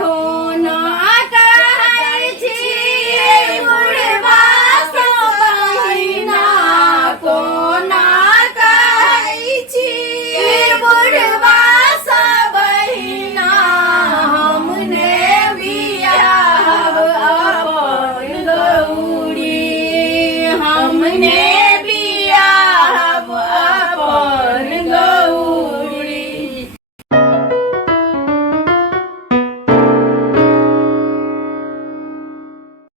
खून कहै छी बुढ़वा सो बहिना कोन कहै छी बुढ़वा सो बहिना हमने बियाह अपन गौरी हमने